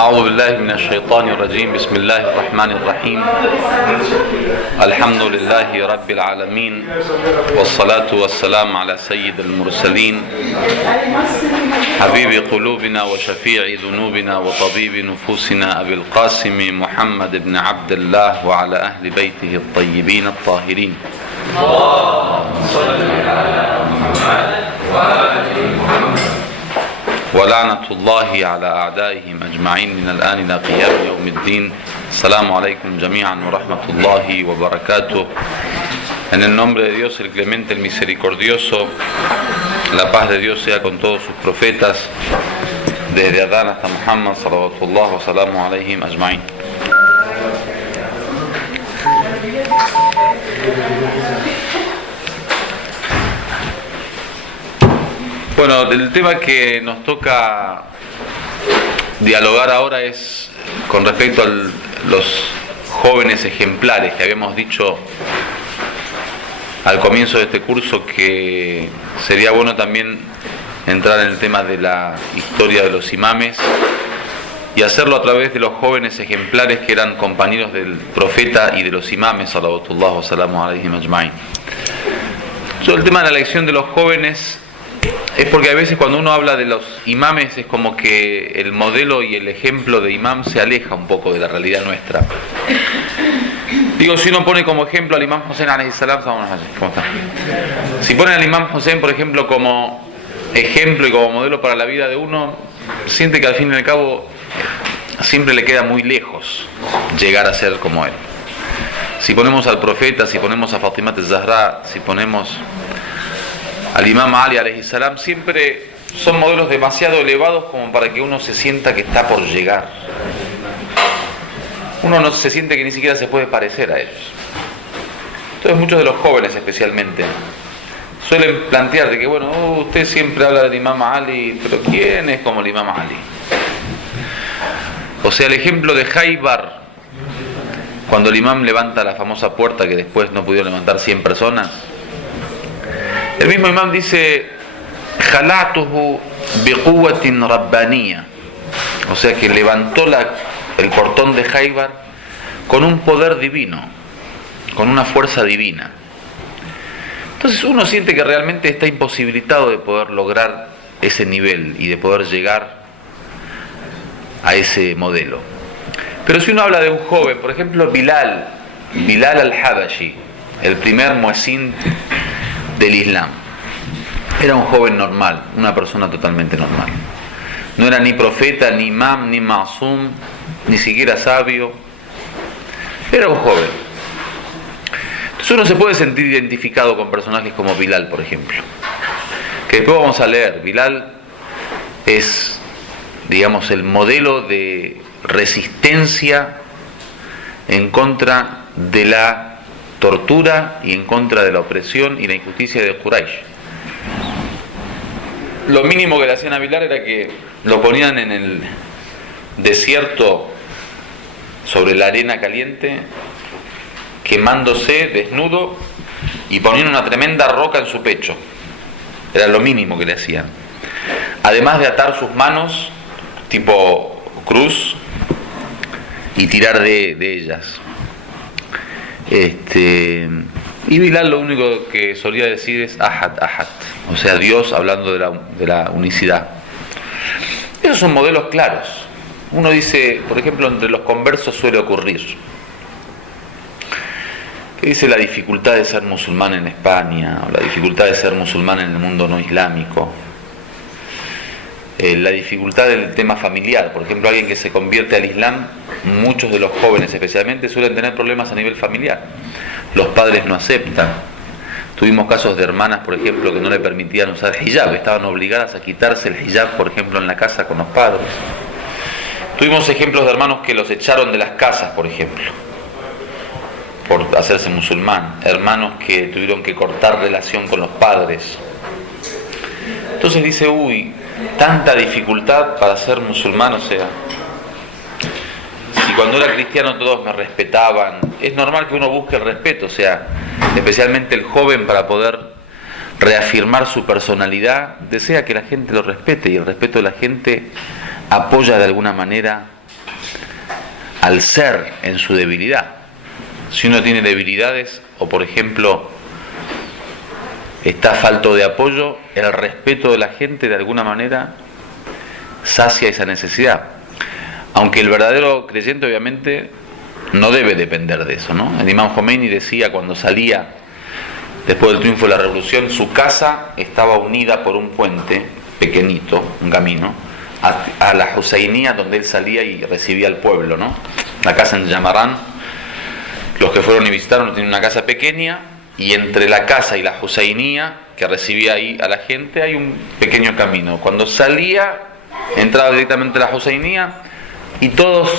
أعوذ بالله من الشيطان الرجيم. بسم الله الرحمن الرحيم. الحمد لله رب العالمين، والصلاة والسلام على سيد المرسلين، حبيب قلوبنا وشفيع ذنوبنا وطبيب نفوسنا أبي القاسم محمد بن عبد الله وعلى أهل بيته الطيبين الطاهرين. اللهم صل على محمد وآل محمد ولعنة الله على أعدائهم أجمعين من الآن إلى قيام يوم الدين. السلام عليكم جميعا ورحمة الله وبركاته. En el nombre de Dios, el clemente, el misericordioso, la paz de Dios sea con todos sus profetas, desde Adán hasta Muhammad, salawatullah wa salamu alayhim ajma'in. Bueno, el tema que nos toca dialogar ahora es con respecto a los jóvenes ejemplares, que habíamos dicho al comienzo de este curso que sería bueno también entrar en el tema de la historia de los imames y hacerlo a través de los jóvenes ejemplares que eran compañeros del profeta y de los imames, salawatullah wa salamu alayhim ajma'in. El tema de la elección de los jóvenes es porque a veces cuando uno habla de los imames es como que el modelo y el ejemplo de imam se aleja un poco de la realidad nuestra. Digo, si uno pone como ejemplo al imam Hussein alayhi salam, ¿cómo está? Si ponen al imam Hussein, por ejemplo, como ejemplo y como modelo para la vida de uno, siente que al fin y al cabo siempre le queda muy lejos llegar a ser como él. Si ponemos al profeta, si ponemos a Fatimah al-Zahra, si ponemos al imam Ali alayhi salam, siempre son modelos demasiado elevados como para que uno se sienta que está por llegar. Uno no se siente que ni siquiera se puede parecer a ellos. Entonces muchos de los jóvenes especialmente suelen plantear de que bueno, usted siempre habla del imam Ali, pero ¿quién es como el imam Ali? O sea, el ejemplo de Khaybar, cuando el imam levanta la famosa puerta que después no pudieron levantar 100 personas, el mismo imam dice jalatuhu biquwatin rabbaniya, o sea que levantó el portón de Khaybar con un poder divino, con una fuerza divina. Entonces uno siente que realmente está imposibilitado de poder lograr ese nivel y de poder llegar a ese modelo. Pero si uno habla de un joven, por ejemplo Bilal al-Habashi, el primer muezzin del Islam, era un joven normal, una persona totalmente normal. No era ni profeta, ni imam, ni ma'sum, ni siquiera sabio. Era un joven. Entonces uno se puede sentir identificado con personajes como Bilal, por ejemplo, que después vamos a leer. Bilal es, digamos, el modelo de resistencia en contra de la tortura y en contra de la opresión y la injusticia de Quraysh. Lo mínimo que le hacían a Bilal era que lo ponían en el desierto sobre la arena caliente, quemándose desnudo, y ponían una tremenda roca en su pecho. Era lo mínimo que le hacían. Además de atar sus manos tipo cruz y tirar de ellas. Y Bilal lo único que solía decir es Ahad, Ahad, o sea, Dios, hablando de la unicidad. Esos son modelos claros. Uno dice, por ejemplo, entre los conversos suele ocurrir, que dice la dificultad de ser musulmán en España, o la dificultad de ser musulmán en el mundo no islámico, la dificultad del tema familiar. Por ejemplo, alguien que se convierte al Islam, muchos de los jóvenes especialmente suelen tener problemas a nivel familiar. Los padres no aceptan. Tuvimos casos de hermanas, por ejemplo, que no le permitían usar hijab, estaban obligadas a quitarse el hijab, por ejemplo, en la casa con los padres. Tuvimos ejemplos de hermanos que los echaron de las casas, por ejemplo, por hacerse musulmán. Hermanos que tuvieron que cortar relación con los padres. Entonces dice, tanta dificultad para ser musulmán, o sea, si cuando era cristiano todos me respetaban, es normal que uno busque el respeto, o sea, especialmente el joven, para poder reafirmar su personalidad, desea que la gente lo respete, y el respeto de la gente apoya de alguna manera al ser en su debilidad. Si uno tiene debilidades o por ejemplo está falto de apoyo, el respeto de la gente de alguna manera sacia esa necesidad. Aunque el verdadero creyente obviamente no debe depender de eso, ¿no? El imam Khomeini decía cuando salía después del triunfo de la revolución, su casa estaba unida por un puente pequeñito, un camino, a la Husainía donde él salía y recibía al pueblo, ¿no? La casa en Yamarán, los que fueron y visitaron tienen una casa pequeña y entre la casa y la Husainía que recibía ahí a la gente hay un pequeño camino. Cuando salía, entraba directamente a la Husainía y todos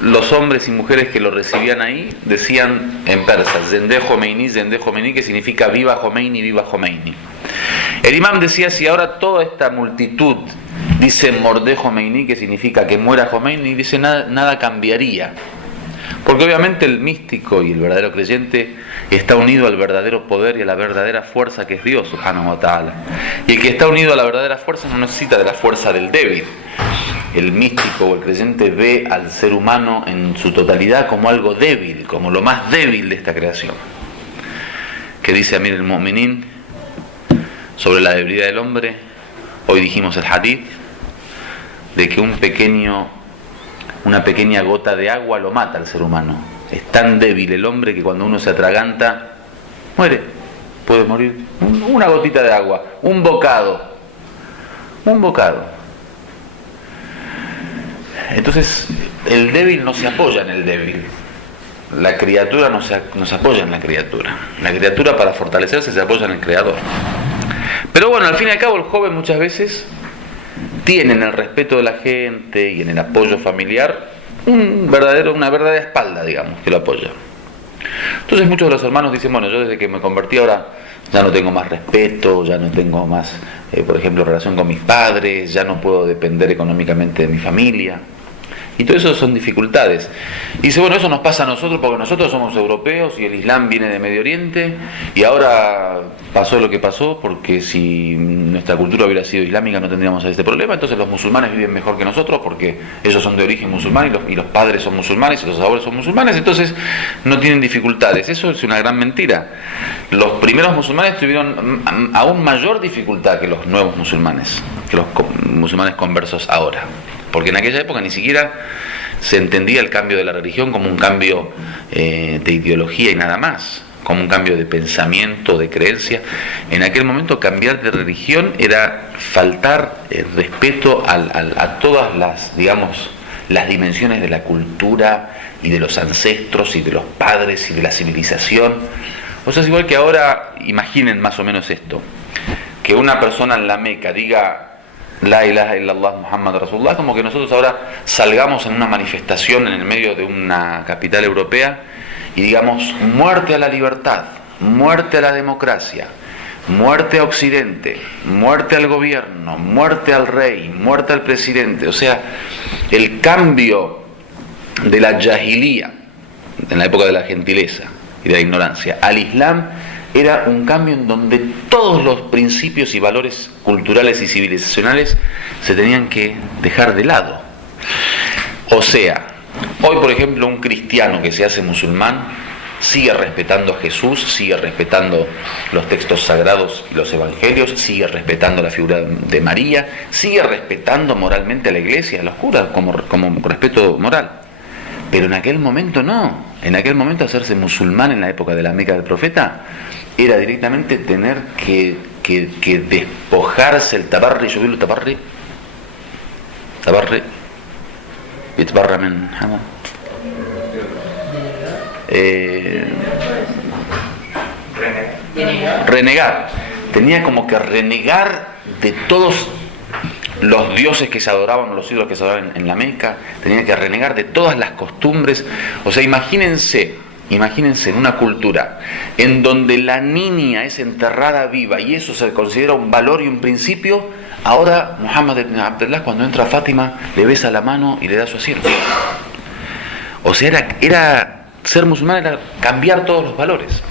los hombres y mujeres que lo recibían ahí decían en persa Zendeh Khomeini, que significa viva Khomeini, viva Khomeini. El imam decía, si ahora toda esta multitud dice Mordeh Khomeini, que significa que muera Khomeini, dice nada cambiaría. Porque obviamente el místico y el verdadero creyente está unido al verdadero poder y a la verdadera fuerza que es Dios, subhanahu wa ta'ala. Y el que está unido a la verdadera fuerza no necesita de la fuerza del débil. El místico o el creyente ve al ser humano en su totalidad como algo débil, como lo más débil de esta creación. Que dice Amir al-Mu'minin sobre la debilidad del hombre. Hoy dijimos el hadith de que una pequeña gota de agua lo mata al ser humano. Es tan débil el hombre que cuando uno se atraganta, muere. Puede morir. Una gotita de agua, un bocado. Entonces, el débil no se apoya en el débil. La criatura no se apoya en la criatura. La criatura para fortalecerse se apoya en el Creador. Pero bueno, al fin y al cabo el joven muchas veces tiene en el respeto de la gente y en el apoyo familiar una verdadera espalda, digamos, que lo apoya. Entonces muchos de los hermanos dicen, bueno, yo desde que me convertí ahora ya no tengo más respeto, ya no tengo más, por ejemplo, relación con mis padres, ya no puedo depender económicamente de mi familia. Y todo eso son dificultades. Y dice, bueno, eso nos pasa a nosotros porque nosotros somos europeos y el Islam viene de Medio Oriente y ahora pasó lo que pasó porque si nuestra cultura hubiera sido islámica no tendríamos este problema. Entonces los musulmanes viven mejor que nosotros porque ellos son de origen musulmán y los padres son musulmanes y los abuelos son musulmanes, entonces no tienen dificultades. Eso es una gran mentira. Los primeros musulmanes tuvieron aún mayor dificultad que los nuevos musulmanes, que los musulmanes conversos ahora. Porque en aquella época ni siquiera se entendía el cambio de la religión como un cambio de ideología y nada más, como un cambio de pensamiento, de creencia. En aquel momento cambiar de religión era faltar respeto a todas las, digamos, las dimensiones de la cultura y de los ancestros y de los padres y de la civilización. O sea, es igual que ahora, imaginen más o menos esto, que una persona en la Meca diga La ilaha illallah Muhammad Rasulullah, como que nosotros ahora salgamos en una manifestación en el medio de una capital europea y digamos muerte a la libertad, muerte a la democracia, muerte a Occidente, muerte al gobierno, muerte al rey, muerte al presidente. O sea, el cambio de la jahilía, en la época de la gentileza y de la ignorancia, al Islam, era un cambio en donde todos los principios y valores culturales y civilizacionales se tenían que dejar de lado. O sea, hoy por ejemplo un cristiano que se hace musulmán sigue respetando a Jesús, sigue respetando los textos sagrados y los evangelios, sigue respetando la figura de María, sigue respetando moralmente a la iglesia, a los curas, como respeto moral. Pero en aquel momento no. En aquel momento hacerse musulmán en la época de la Meca del profeta era directamente tener que despojarse el tabarri, yo vi el tabarri, itbarra men hama, renegar. Tenía como que renegar de todos los dioses que se adoraban o los ídolos que se adoraban en la Meca. Tenía que renegar de todas las costumbres. O sea, imagínense en una cultura en donde la niña es enterrada viva y eso se considera un valor y un principio. Ahora Muhammad ibn Abdullah, cuando entra a Fátima, le besa la mano y le da su asiento. O sea, era ser musulmán era cambiar todos los valores,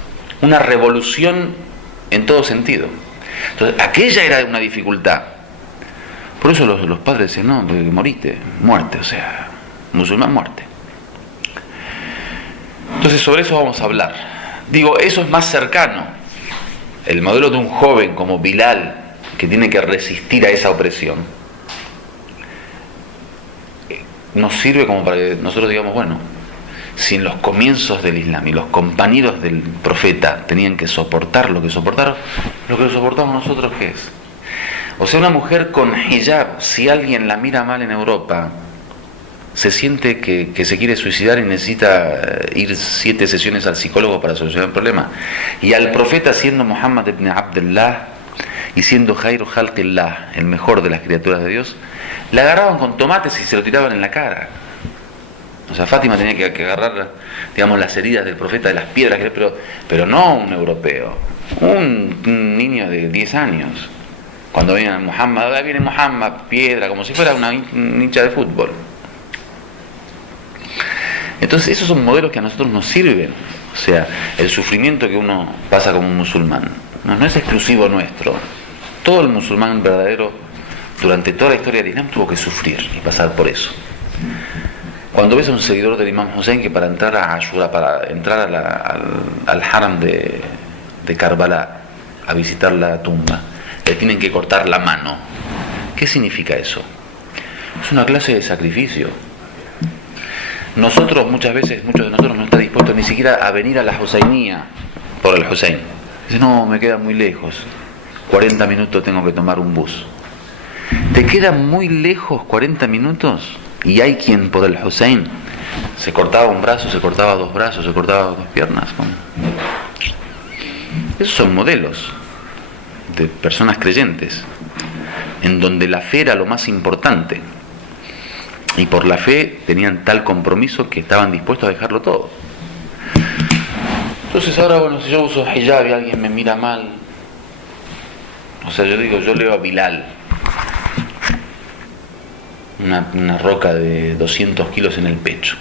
una revolución en todo sentido. Entonces aquella era una dificultad. Por eso los padres decían, no, morite, muerte, o sea, musulmán, muerte. Entonces sobre eso vamos a hablar. Digo, eso es más cercano. El modelo de un joven como Bilal, que tiene que resistir a esa opresión, nos sirve como para que nosotros digamos, bueno, si en los comienzos del Islam y los compañeros del profeta tenían que soportar lo que soportaron, lo que soportamos nosotros, ¿qué es? O sea, una mujer con hijab, si alguien la mira mal en Europa, se siente que se quiere suicidar y necesita ir 7 sesiones al psicólogo para solucionar el problema. Y al profeta, siendo Muhammad ibn Abdullah y siendo Khairu Khalqillah, el mejor de las criaturas de Dios, le agarraban con tomates y se lo tiraban en la cara. O sea, Fátima tenía que agarrar, digamos, las heridas del profeta de las piedras, pero no un europeo, un niño de 10 años. Cuando viene Muhammad, ahí viene Muhammad, piedra, como si fuera un hincha de fútbol. Entonces esos son modelos que a nosotros nos sirven. O sea, el sufrimiento que uno pasa como un musulmán no es exclusivo nuestro. Todo el musulmán verdadero durante toda la historia del Islam tuvo que sufrir y pasar por eso. Cuando ves a un seguidor del Imam Hussein que para entrar a Ashura, para entrar al haram de Karbala, a visitar la tumba, le tienen que cortar la mano. ¿Qué significa eso? Es una clase de sacrificio. Nosotros muchos de nosotros no está dispuestos ni siquiera a venir a la Husainía por el Hussein. Dice, no, me queda muy lejos, 40 minutos tengo que tomar un bus. ¿Te queda muy lejos 40 minutos? Y hay quien por el Hussein se cortaba un brazo, se cortaba 2 brazos, se cortaba 2 piernas. Esos son modelos de personas creyentes, en donde la fe era lo más importante. Y por la fe tenían tal compromiso que estaban dispuestos a dejarlo todo. Entonces ahora, bueno, si yo uso hijab y alguien me mira mal, o sea, yo leo a Bilal, una roca de 200 kilos en el pecho.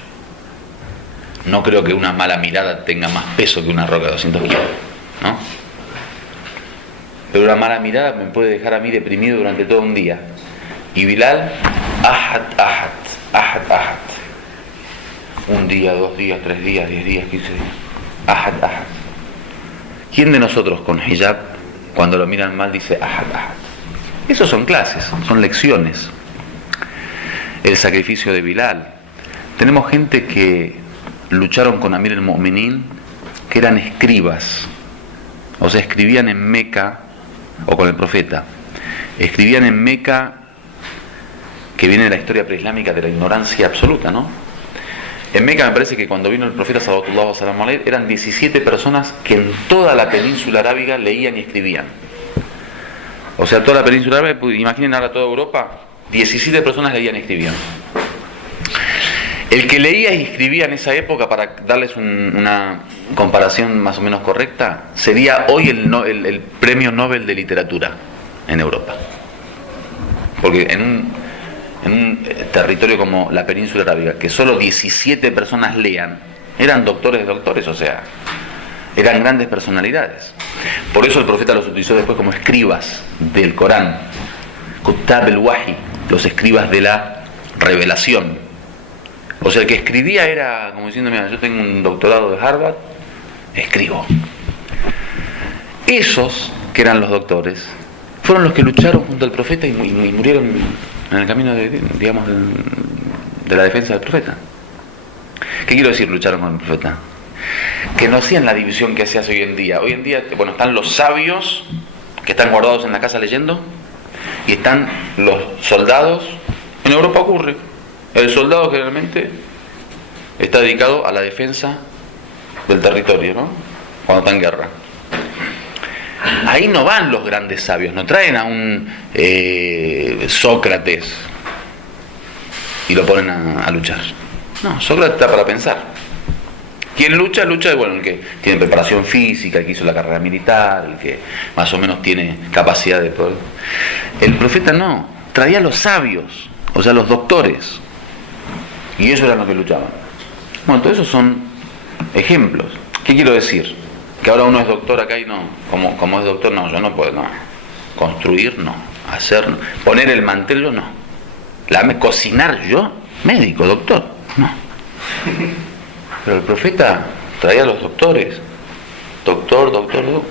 No creo que una mala mirada tenga más peso que una roca de 200 kilos, ¿no? Pero una mala mirada me puede dejar a mí deprimido durante todo un día. Y Bilal, ahad, ahad, ahad, ahad. 1 día, 2 días, 3 días, 10 días, 15 días. Ahad, ahad. ¿Quién de nosotros con hijab, cuando lo miran mal, dice ahad, ahad? Esos son clases, son lecciones. El sacrificio de Bilal. Tenemos gente que lucharon con Amir el-Mu'minin, que eran escribas. O sea, escribían en Meca, o con el profeta. Escribían en Meca, que viene de la historia preislámica de la ignorancia absoluta, ¿no? En Meca me parece que cuando vino el profeta sallallahu alaihi wasallam eran 17 personas que en toda la península arábiga leían y escribían. O sea, toda la península arábiga, imaginen ahora toda Europa, 17 personas leían y escribían. El que leía y escribía en esa época, para darles una comparación más o menos correcta, sería hoy el premio Nobel de literatura en Europa. Porque en un territorio como la península arábiga, que solo 17 personas lean, eran doctores de doctores, o sea, eran grandes personalidades. Por eso el profeta los utilizó después como escribas del Corán, Kutab el-Wahi, los escribas de la revelación. O sea, el que escribía era como diciendo, mira, yo tengo un doctorado de Harvard, escribo. Esos, que eran los doctores, fueron los que lucharon junto al profeta y murieron en el camino de la defensa del profeta. ¿Qué quiero decir lucharon con el profeta? Que no hacían la división que se hace hoy en día. Hoy en día, bueno, están los sabios que están guardados en la casa leyendo, y están los soldados. En Europa ocurre. El soldado generalmente está dedicado a la defensa del territorio, ¿no? Cuando está en guerra. Ahí no van los grandes sabios, no traen a un Sócrates y lo ponen a luchar. No, Sócrates está para pensar. Quien lucha, bueno, el que tiene preparación física, el que hizo la carrera militar, el que más o menos tiene capacidad de poder. El profeta no, traía a los sabios, o sea, los doctores. Y ellos eran los que luchaban. Bueno, todos esos son ejemplos. ¿Qué quiero decir? Que ahora uno es doctor acá y no. Como es doctor, no, yo no puedo, no. Construir, no. Hacer, no. Poner el mantel, yo no. Cocinar, yo, médico, doctor, no. Pero el profeta traía a los doctores. Doctor.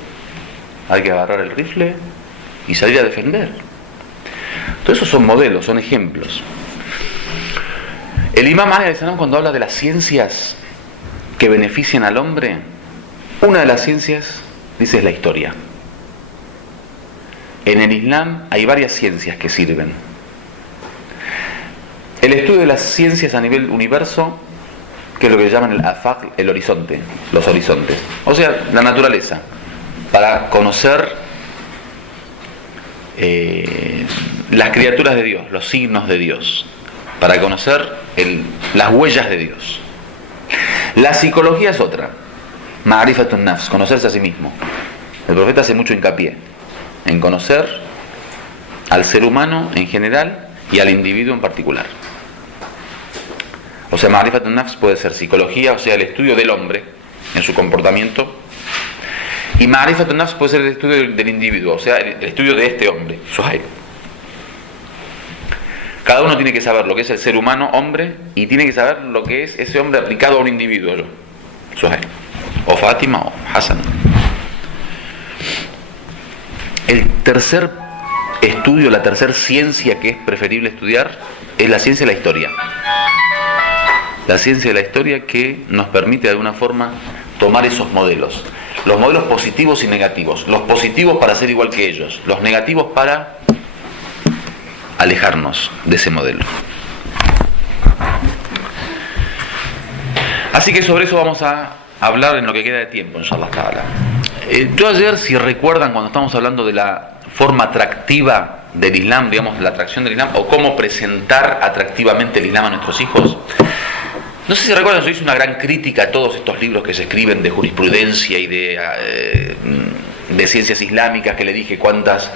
Hay que agarrar el rifle y salir a defender. Todo eso son modelos, son ejemplos. El Imam Ali alayhi salam, cuando habla de las ciencias que benefician al hombre, una de las ciencias, dice, es la historia. En el Islam hay varias ciencias que sirven. El estudio de las ciencias a nivel universo, que es lo que llaman el afaq, el horizonte, los horizontes, o sea, la naturaleza, para conocer las criaturas de Dios, los signos de Dios, para conocer las huellas de Dios. La psicología es otra, ma'rifatun nafs, conocerse a sí mismo. El profeta hace mucho hincapié en conocer al ser humano en general y al individuo en particular. O sea, ma'rifatun nafs puede ser psicología, o sea, el estudio del hombre en su comportamiento, y ma'rifatun nafs puede ser el estudio del individuo, o sea, el estudio de este hombre, Suhaib. Cada uno tiene que saber lo que es el ser humano, hombre, y tiene que saber lo que es ese hombre aplicado a un individuo, yo, Suhaib, o Fátima, o Hassan. El tercer estudio, la tercera ciencia que es preferible estudiar, es la ciencia de la historia. La ciencia de la historia que nos permite de alguna forma tomar esos modelos. Los modelos positivos y negativos. Los positivos para ser igual que ellos. Los negativos para alejarnos de ese modelo. Así que sobre eso vamos a hablar en lo que queda de tiempo, inshallah ta'ala. Yo ayer, si recuerdan, cuando estamos hablando de la forma atractiva del Islam, digamos, la atracción del Islam, o cómo presentar atractivamente el Islam a nuestros hijos, no sé si recuerdan, yo hice una gran crítica a todos estos libros que se escriben de jurisprudencia y de ciencias islámicas, que le dije cuántos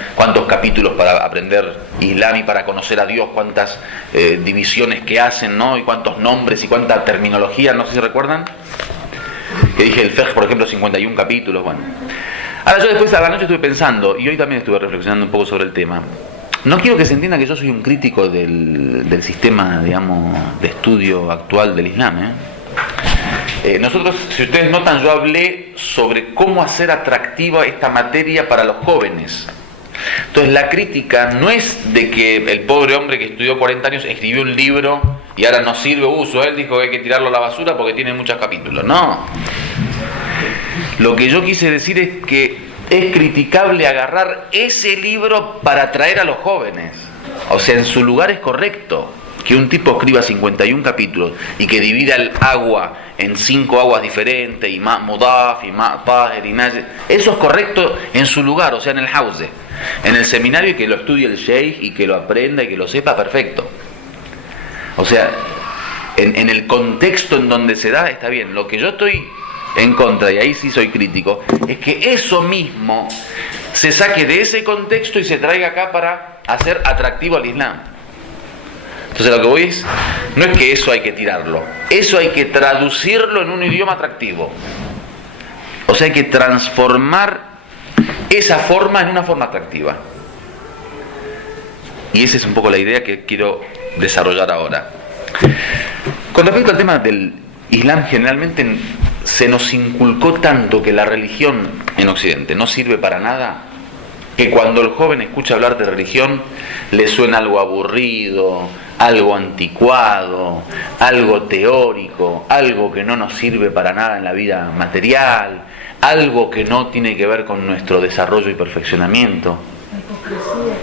capítulos para aprender Islam y para conocer a Dios, cuántas divisiones que hacen, ¿no? Y cuántos nombres y cuánta terminología, no sé si recuerdan. Que dije el fiqh, por ejemplo, 51 capítulos, bueno. Ahora yo después a la noche estuve pensando, y hoy también estuve reflexionando un poco sobre el tema. No quiero que se entienda que yo soy un crítico del sistema, digamos, de estudio actual del Islam, Nosotros, si ustedes notan, yo hablé sobre cómo hacer atractiva esta materia para los jóvenes. Entonces la crítica no es de que el pobre hombre que estudió 40 años escribió un libro y ahora no sirve uso, él dijo que hay que tirarlo a la basura porque tiene muchos capítulos. No. Lo que yo quise decir es que es criticable agarrar ese libro para atraer a los jóvenes. O sea, en su lugar es correcto que un tipo escriba 51 capítulos y que divida el agua en 5 aguas diferentes, y ma mudaf, y ma tahir, y najid. Eso es correcto en su lugar, o sea, en el house, en el seminario, y que lo estudie el sheikh y que lo aprenda y que lo sepa, perfecto. O sea, en el contexto en donde se da, está bien. Lo que yo estoy en contra, y ahí sí soy crítico, es que eso mismo se saque de ese contexto y se traiga acá para hacer atractivo al Islam. Entonces lo que voy es, no es que eso hay que tirarlo, eso hay que traducirlo en un idioma atractivo. O sea, hay que transformar esa forma en una forma atractiva. Y esa es un poco la idea que quiero desarrollar ahora. Con respecto al tema del Islam, generalmente se nos inculcó tanto que la religión en Occidente no sirve para nada, que cuando el joven escucha hablar de religión le suena algo aburrido, algo anticuado, algo teórico, algo que no nos sirve para nada en la vida material, algo que no tiene que ver con nuestro desarrollo y perfeccionamiento.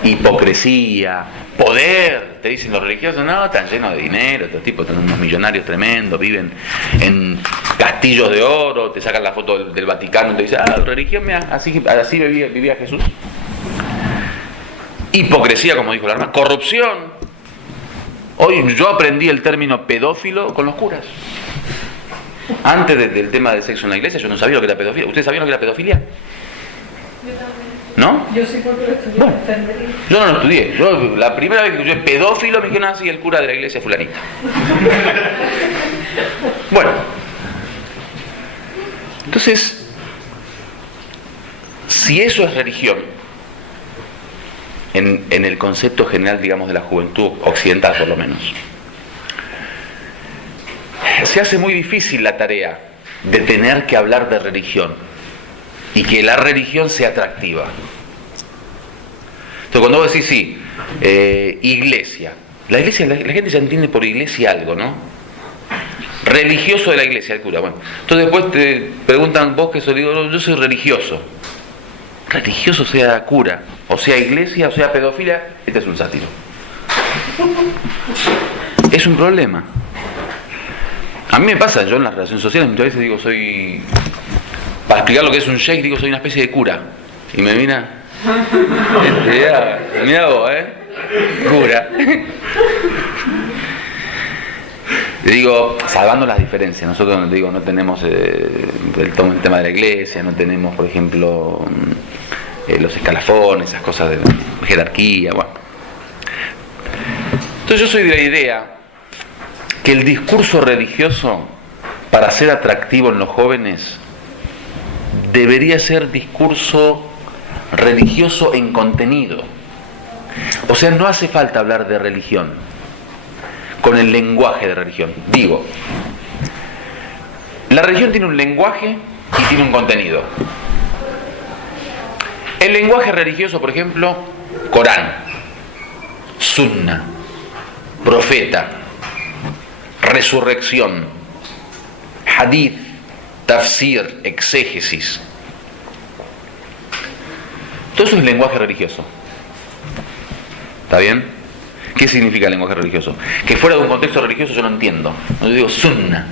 Hipocresía, poder, te dicen los religiosos, no, están llenos de dinero, estos tipos son unos millonarios tremendos, viven en castillos de oro, te sacan la foto del Vaticano y te dicen, religión, mira, así vivía Jesús. Hipocresía, como dijo la hermana, corrupción. Hoy yo aprendí el término pedófilo con los curas. Antes del tema del sexo en la iglesia yo no sabía lo que era pedofilia. ¿Ustedes sabían lo que era pedofilia? ¿No? Yo sí, porque lo estudié en enfermería. Yo no lo estudié. Yo, la primera vez que escuché pedófilo me dijeron así, el cura de la iglesia fulanita. Bueno. Entonces, si eso es religión, en el concepto general, digamos, de la juventud occidental por lo menos, se hace muy difícil la tarea de tener que hablar de religión y que la religión sea atractiva. Entonces cuando vos decís, sí, iglesia, la gente ya entiende por iglesia algo, ¿no? Religioso de la iglesia, el cura. Bueno, entonces después te preguntan, vos que sos, digo, no, yo soy religioso. Religioso sea cura, o sea iglesia, o sea pedofilia, este es un sátiro. Es un problema. A mí me pasa, yo en las relaciones sociales muchas veces digo, para explicar lo que es un sheikh, digo, soy una especie de cura. Y me mira, mira vos, cura. Le digo, salvando las diferencias, nosotros digo, no tenemos el tema de la iglesia, no tenemos, por ejemplo, los escalafones, esas cosas de jerarquía, bueno. Entonces yo soy de la idea que el discurso religioso, para ser atractivo en los jóvenes, debería ser discurso religioso en contenido. O sea, no hace falta hablar de religión con el lenguaje de religión. Digo, la religión tiene un lenguaje y tiene un contenido. El lenguaje religioso, por ejemplo, Corán, Sunna, profeta, resurrección, hadith, tafsir, exégesis. Todo eso es lenguaje religioso. ¿Está bien? ¿Qué significa el lenguaje religioso? Que fuera de un contexto religioso yo no entiendo. Yo digo sunna.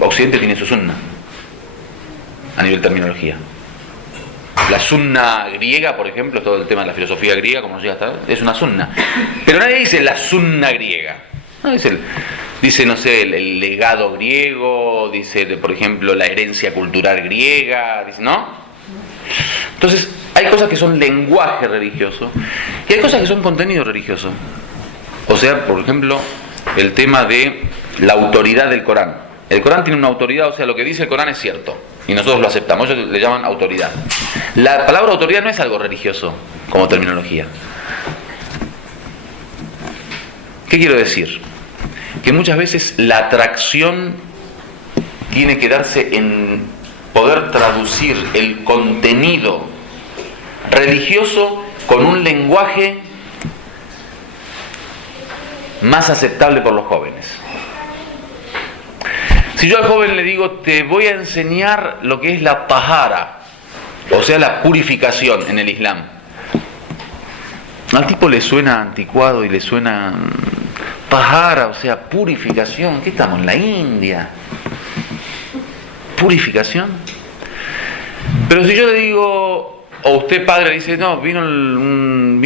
Occidente tiene su sunna a nivel terminología. La sunna griega, por ejemplo, todo el tema de la filosofía griega, como nos llega hasta ahora, es una sunna. Pero nadie dice la sunna griega. No, dice, no sé, el legado griego, dice, por ejemplo, la herencia cultural griega, dice, ¿no? Entonces, hay cosas que son lenguaje religioso y hay cosas que son contenido religioso. O sea, por ejemplo, el tema de la autoridad del Corán. El Corán tiene una autoridad, o sea, lo que dice el Corán es cierto y nosotros lo aceptamos, ellos le llaman autoridad. La palabra autoridad no es algo religioso como terminología. ¿Qué quiero decir? Que muchas veces la atracción tiene que darse en poder traducir el contenido religioso con un lenguaje más aceptable por los jóvenes. Si yo al joven le digo, te voy a enseñar lo que es la tahara, o sea, la purificación en el Islam, al tipo le suena anticuado y le suena tahara, o sea, purificación. ¿Qué estamos? ¿En la India? ¿Purificación? Pero si yo le digo, o usted padre le dice, no, vino un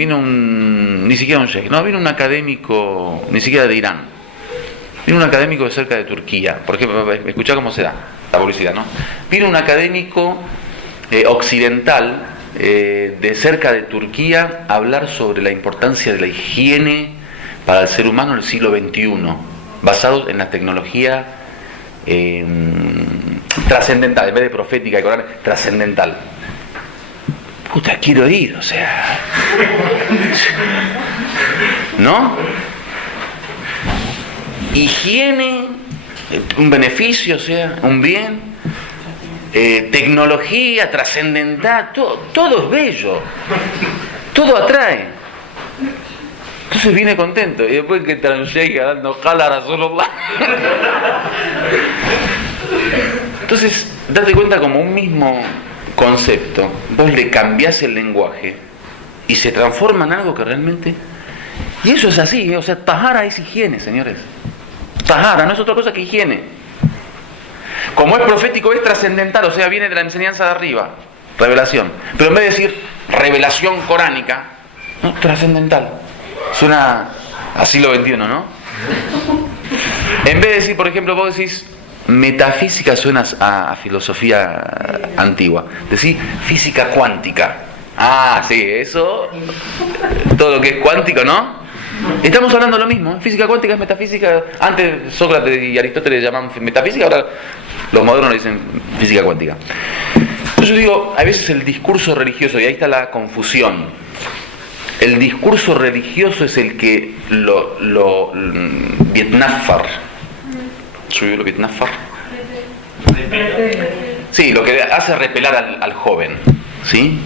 ni siquiera un sheikh, no, vino un académico, ni siquiera de Irán, vino un académico de cerca de Turquía, por ejemplo, escuchá cómo se da la publicidad, ¿no? Vino un académico occidental de cerca de Turquía a hablar sobre la importancia de la higiene para el ser humano en el siglo XXI, basado en la tecnología trascendental, en vez de profética y Corán, trascendental. Puta, quiero ir, o sea, ¿no? Higiene, un beneficio, o sea, un bien, tecnología, trascendental, todo es bello, todo atrae. Entonces viene contento y después que llega dando jala a Rasulullah. Entonces, date cuenta como un mismo concepto, vos le cambiás el lenguaje y se transforma en algo que realmente... Y eso es así, o sea, tahara es higiene, señores. Tahara no es otra cosa que higiene. Como es profético, es trascendental, o sea, viene de la enseñanza de arriba, revelación. Pero en vez de decir revelación coránica, no, trascendental. Suena a siglo XXI, ¿no? En vez de decir, por ejemplo, vos decís metafísica, suena a filosofía antigua. Decís física cuántica. Ah, sí, eso, todo lo que es cuántico, ¿no? Estamos hablando de lo mismo. Física cuántica es metafísica. Antes Sócrates y Aristóteles llamaban metafísica, ahora los modernos le dicen física cuántica. Entonces yo digo, a veces el discurso religioso, y ahí está la confusión, el discurso religioso es el que lo vietnafar. ¿Subió lo vietnafar? Sí, lo que hace repelar al joven, ¿sí?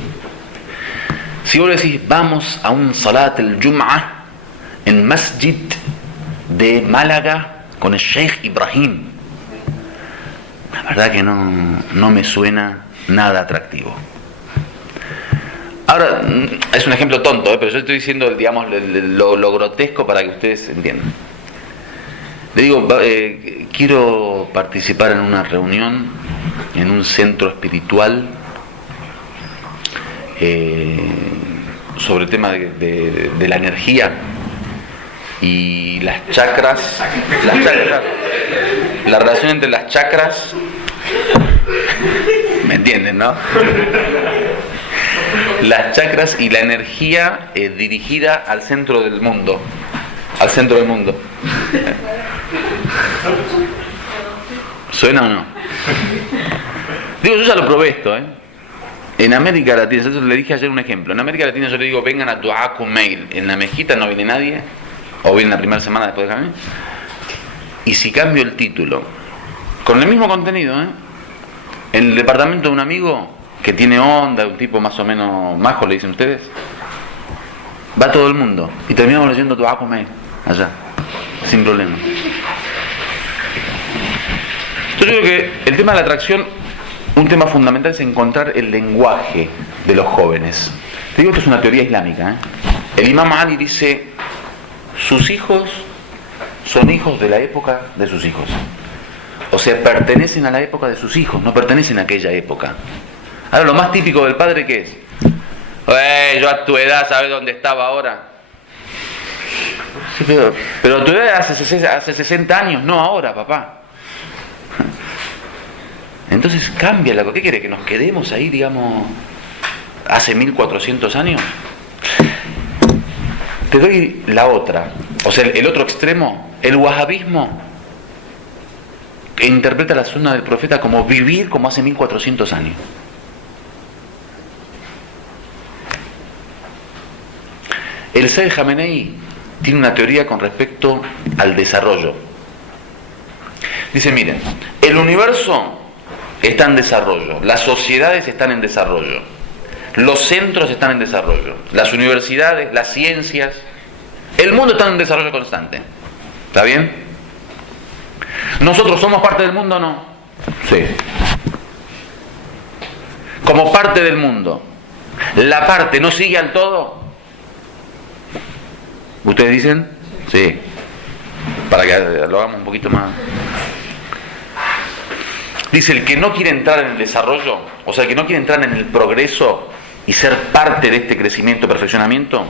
Si vos le decís, vamos a un Salat al-Jum'ah en Masjid de Málaga con el Sheikh Ibrahim, la verdad que no me suena nada atractivo. Ahora, es un ejemplo tonto, pero yo estoy diciendo, digamos, lo grotesco para que ustedes entiendan. Le digo, quiero participar en una reunión en un centro espiritual sobre el tema de la energía y las chakras, la relación entre las chakras, ¿me entienden, no? Las chakras y la energía dirigida al centro del mundo, ¿Suena o no? Digo, yo ya lo probé esto, En América Latina, yo le dije ayer un ejemplo. En América Latina yo le digo, vengan a Dua Kumail. En la mezquita no viene nadie, o viene la primera semana después de Jamí. Y si cambio el título, con el mismo contenido, en el departamento de un amigo que tiene onda, un tipo más o menos majo, le dicen ustedes, va todo el mundo. Y terminamos leyendo Dua Kumail allá, sin problema. Yo creo que el tema de la atracción, un tema fundamental es encontrar el lenguaje de los jóvenes. Te digo que es una teoría islámica. El Imam Ali dice, sus hijos son hijos de la época de sus hijos. O sea, pertenecen a la época de sus hijos, no pertenecen a aquella época. Ahora, lo más típico del padre, ¿qué es? Yo a tu edad, ¿sabes dónde estaba ahora? Sí, pero a tu edad hace 60 años, no ahora, papá. Entonces cambia la... ¿Qué quiere? ¿Que nos quedemos ahí, digamos, hace 1400 años? Te doy la otra. O sea, el otro extremo, el wahabismo, que interpreta la sunna del profeta como vivir como hace 1400 años. El Sayyid Jamenei tiene una teoría con respecto al desarrollo. Dice, miren, el universo está en desarrollo, las sociedades están en desarrollo, los centros están en desarrollo, las universidades, las ciencias, el mundo está en desarrollo constante. ¿Está bien? ¿Nosotros somos parte del mundo o no? Sí. Como parte del mundo, ¿la parte no sigue al todo? ¿Ustedes dicen? Sí. Para que lo hagamos un poquito más. Dice, el que no quiere entrar en el desarrollo, o sea, el que no quiere entrar en el progreso y ser parte de este crecimiento, perfeccionamiento,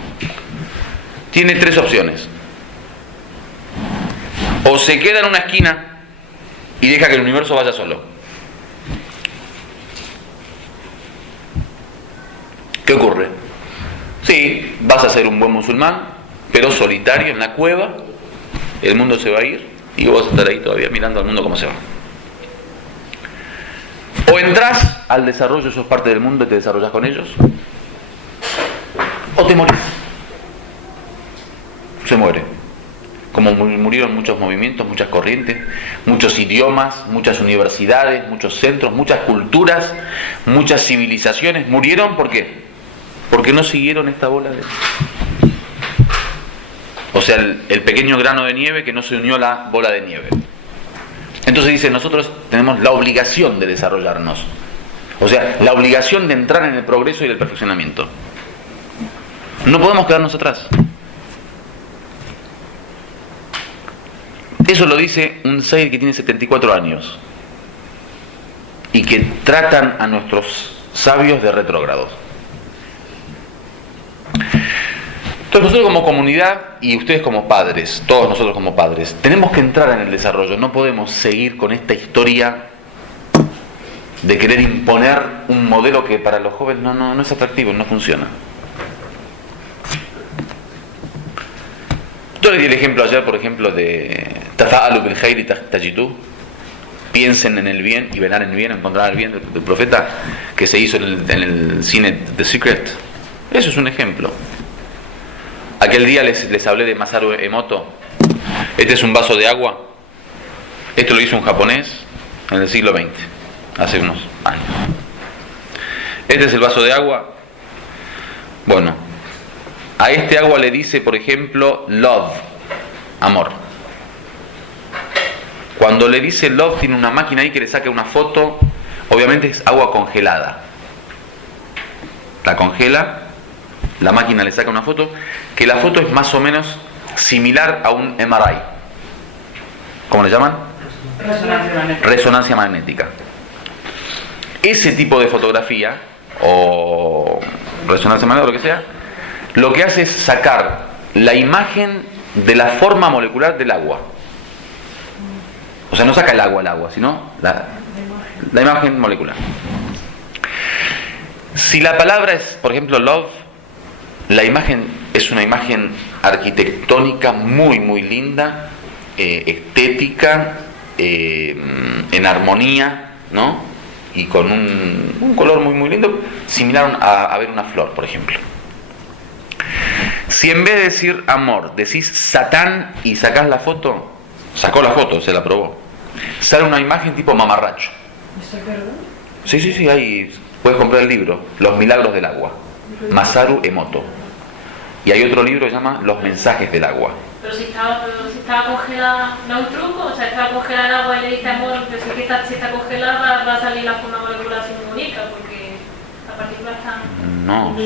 tiene tres opciones. O se queda en una esquina y deja que el universo vaya solo. ¿Qué ocurre? Sí, vas a ser un buen musulmán, pero solitario en la cueva, el mundo se va a ir y vos vas a estar ahí todavía mirando al mundo cómo se va. O entras al desarrollo, sos parte del mundo y te desarrollas con ellos, o te morís. Se muere. Como murieron muchos movimientos, muchas corrientes, muchos idiomas, muchas universidades, muchos centros, muchas culturas, muchas civilizaciones. ¿Murieron por qué? Porque no siguieron esta bola de... O sea, el pequeño grano de nieve que no se unió a la bola de nieve. Entonces dice, nosotros tenemos la obligación de desarrollarnos. O sea, la obligación de entrar en el progreso y el perfeccionamiento. No podemos quedarnos atrás. Eso lo dice un Sayyid que tiene 74 años y que tratan a nuestros sabios de retrógrados. Entonces nosotros como comunidad y ustedes como padres, todos nosotros como padres, tenemos que entrar en el desarrollo. No podemos seguir con esta historia de querer imponer un modelo que para los jóvenes no es atractivo, no funciona. Yo les di el ejemplo ayer, por ejemplo, de Tafa'alu bil khairi tajidu. Piensen en el bien y verán el bien, encontrarán el bien del profeta que se hizo en el cine The Secret. Eso es un ejemplo. Aquel día les hablé de Masaru Emoto. Este es un vaso de agua. Esto lo hizo un japonés en el siglo XX, hace unos años. Este es el vaso de agua. Bueno, a este agua le dice, por ejemplo, love, amor. Cuando le dice love, tiene una máquina ahí que le saca una foto. Obviamente es agua congelada. La congela, la máquina le saca una foto, que la foto es más o menos similar a un MRI. ¿Cómo le llaman? Resonancia magnética. Ese tipo de fotografía, o resonancia magnética, lo que sea, lo que hace es sacar la imagen de la forma molecular del agua. O sea, no saca el agua, sino la imagen molecular. Si la palabra es, por ejemplo, love, la imagen es una imagen arquitectónica muy, muy linda, estética, en armonía, ¿no? Y con un color muy, muy lindo, similar a ver una flor, por ejemplo. Si en vez de decir amor, decís Satán y sacás la foto, sacó la foto, se la probó, sale una imagen tipo mamarracho. ¿Está verdad? Sí, ahí puedes comprar el libro, Los Milagros del Agua, Masaru Emoto. Y hay otro libro que se llama Los Mensajes del Agua. Pero si estaba congelada, no es un truco, o sea, estaba congelada el agua y le dice amor, pero si está congelada va a salir la forma molecular así muy bonita, porque la partícula está... No,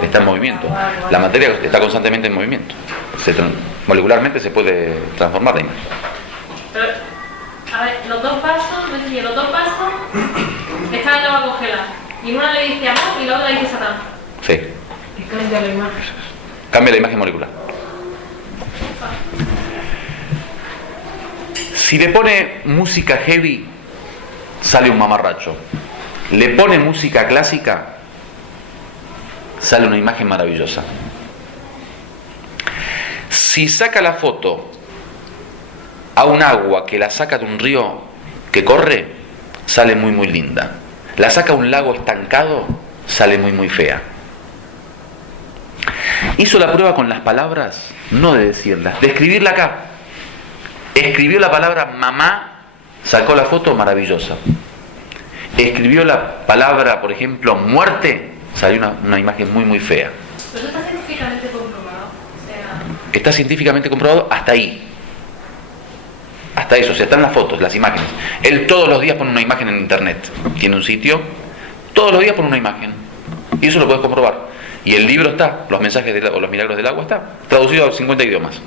está en movimiento. La materia está constantemente en movimiento. Molecularmente se puede transformar la imagen. Pero, a ver, los dos pasos están en agua congelada. Y una le dice amor y la otra le dice Satán. Sí. Y cambia la imagen. Cambia la imagen molecular. Si le pone música heavy, sale un mamarracho. Le pone música clásica, sale una imagen maravillosa. Si saca la foto a un agua que la saca de un río que corre, sale muy, muy linda. La saca a un lago estancado, sale muy, muy fea. Hizo la prueba con las palabras, no de decirlas, de escribirla acá. Escribió la palabra mamá, sacó la foto, maravillosa. Escribió la palabra, por ejemplo, muerte, salió una imagen muy, muy fea. Pero eso está científicamente comprobado. O sea... Está científicamente comprobado hasta ahí. Hasta eso, o sea, están las fotos, las imágenes. Él todos los días pone una imagen en internet. Tiene un sitio, todos los días pone una imagen. Y eso lo puedes comprobar. Y el libro está, Los Mensajes o Los Milagros del Agua, está traducido a 50 idiomas.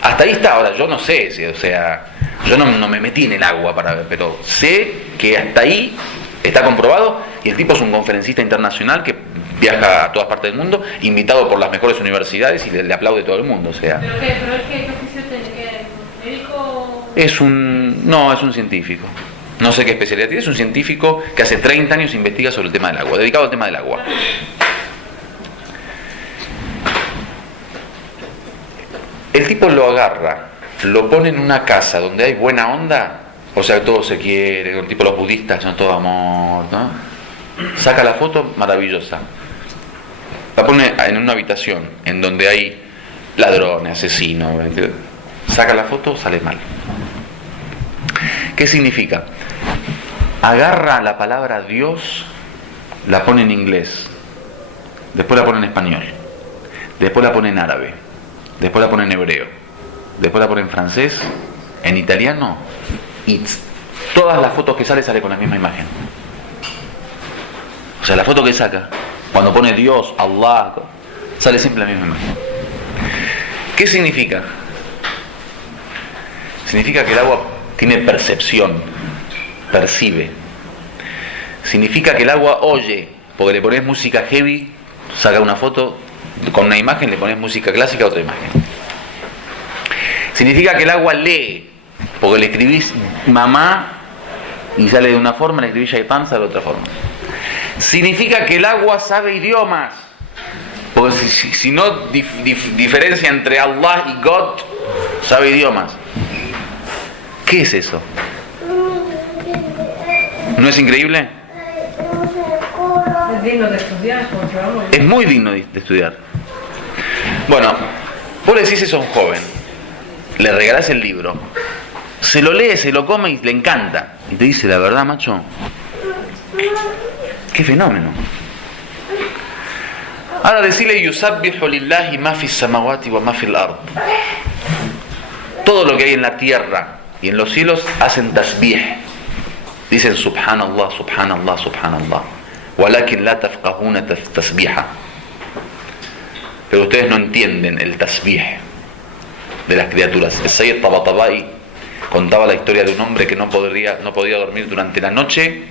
Hasta ahí está. Ahora, yo no sé, o sea, yo no me metí en el agua para ver, pero sé que hasta ahí está comprobado. Y el tipo es un conferencista internacional que viaja a todas partes del mundo, invitado por las mejores universidades, y le aplaude todo el mundo, o sea. ¿Pero qué oficio tiene? ¿Qué médico? Es un científico. No sé qué especialidad tiene, es un científico que hace 30 años investiga sobre el tema del agua, dedicado al tema del agua. El tipo lo agarra, lo pone en una casa donde hay buena onda, o sea, todo se quiere, tipo los budistas son todo amor, ¿no? Saca la foto, maravillosa. La pone en una habitación en donde hay ladrones, asesinos, saca la foto, sale mal. ¿Qué significa? Agarra la palabra Dios, la pone en inglés, después la pone en español, después la pone en árabe, después la pone en hebreo, después la pone en francés, en italiano, y todas las fotos que sale con la misma imagen. O sea, la foto que saca, cuando pone Dios, Allah, sale siempre la misma imagen. ¿Qué significa? Significa que el agua tiene percepción, percibe. Significa que el agua oye, porque le pones música heavy, saca una foto con una imagen, le pones música clásica, otra imagen. Significa que el agua lee, porque le escribís mamá y sale de una forma, le escribís Shaitan, sale de otra forma. Significa que el agua sabe idiomas, porque si no diferencia entre Allah y God, sabe idiomas. ¿Qué es eso? ¿No es increíble? Es digno de estudiar, porque vamos. Es muy digno de estudiar. Bueno, vos le decís eso a un joven, le regalás el libro, se lo lee, se lo come y le encanta. Y te dice, la verdad, macho, qué fenómeno. Ahora decirle, yusabbihu lillahi ma fi samawati wa ma fil ard. Todo lo que hay en la tierra y en los cielos hacen tasbih. Dicen subhanallah, subhanallah, subhanallah. Walakin la tafqahuna tasbiha. Pero ustedes no entienden el tasbih de las criaturas. El Sayyid Tabatabai contaba la historia de un hombre que no podía dormir durante la noche